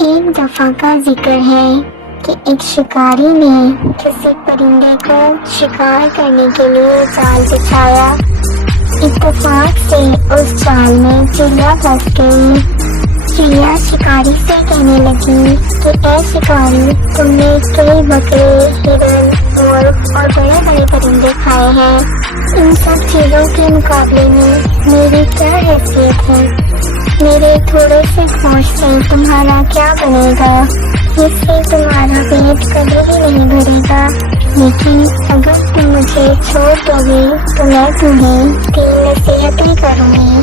ایک دفعہ کا ذکر ہے کہ ایک شکاری نے کسی پرندے کو شکار کرنے کے لیے جال بچھایا۔ اتفاق سے اس جال میں چڑیا پھنس گئی۔ چڑیا شکاری سے کہنے لگی کہ اے شکاری، تم نے کئی بکرے، ہرن، مرغ اور بڑے بڑے پرندے کھائے ہیں، ان سب چیزوں کے مقابلے میں میری کیا حیثیت ہے؟ میرے تھوڑے سے گوشت سے تمہارا کیا بنے گا؟ اس سے تمہارا پیٹ کبھی بھی نہیں بھرے گا، لیکن اگر تم مجھے چھوڑ دو گے تو میں تمہیں 3 نصیحتیں کروں گی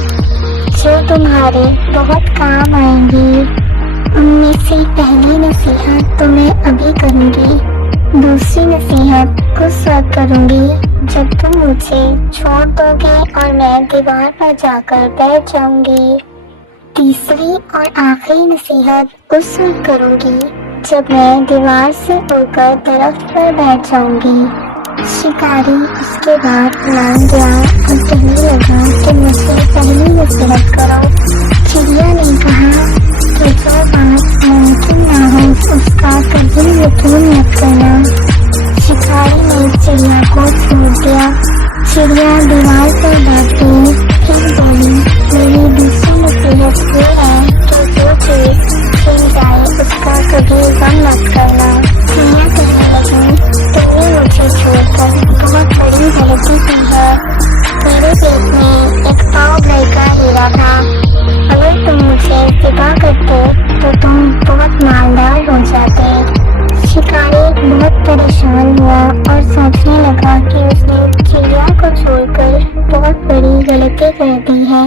جو تمہارے بہت کام آئیں گی۔ ان میں سے پہلی نصیحت تو میں ابھی کروں گی، دوسری نصیحت اس وقت کروں گی جب تم مجھے چھوڑ دو گے اور میں دیوار پر جا کر بیٹھ جاؤں گی، تیسری اور آخری نصیحت اس وقت کروں گی جب میں دیوار سے اڑ کر درخت پر بیٹھ جاؤں گی۔ شکاری اس کے بعد مان گیا اور کہنے لگا کہ مجھے پہلی نصیحت کرو۔ چڑیا نے کہا کہ جو بات ممکن نہ ہو اس کا کبھی یقین مت کرنا۔ شکاری نے چڑیا کو چھوڑ دیا۔ چڑیا دیوار پر بیٹھ گئی، پھر بولی میری دوسری نصیحت یہ ہے کہ جو چیز چھن جائے اس کا کبھی غم مت کرنا۔ چڑیا کہنے لگی تم نے مجھے چھوڑ کر بہت بڑی غلطی کی ہے، میرے پیٹ میں ایک پاؤ بھر کا ہیرا تھا، اگر تم مجھے ذبح کرتے تو تم بہت مالدار ہو جاتے۔ شکاری بہت پریشان ہوا اور سوچنے لگا کہ اس نے چڑیا کو چھوڑ کر بہت بڑی غلطی کر دی ہے۔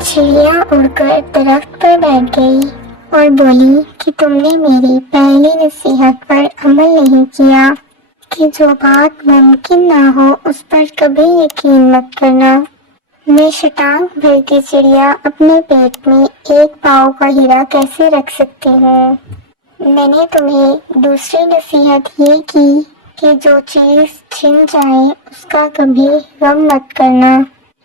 چڑیا اڑ کر درخت پر بیٹھ گئی اور بولی کہ تم نے میری پہلی نصیحت پر عمل نہیں کیا کہ جو بات ممکن نہ ہو اس پر کبھی یقین مت کرنا۔ میں شٹانگ بھر کی چڑیا اپنے پیٹ میں ایک پاؤ کا ہیرا کیسے رکھ سکتی ہوں؟ میں نے تمہیں دوسری نصیحت یہ کی کہ جو چیز چھن جائے اس کا کبھی غم مت کرنا،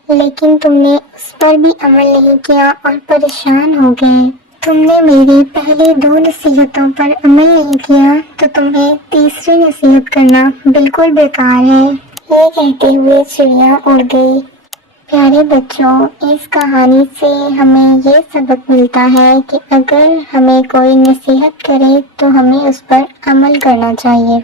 لیکن تم نے اس پر بھی عمل نہیں کیا اور پریشان ہو گئے۔ تم نے میری پہلی 2 نصیحتوں پر عمل نہیں کیا تو تمہیں تیسری نصیحت کرنا بالکل بیکار ہے۔ یہ کہتے ہوئے چڑیا اڑ گئی۔ پیارے بچوں، اس کہانی سے ہمیں یہ سبق ملتا ہے کہ اگر ہمیں کوئی نصیحت کرے تو ہمیں اس پر عمل کرنا چاہیے۔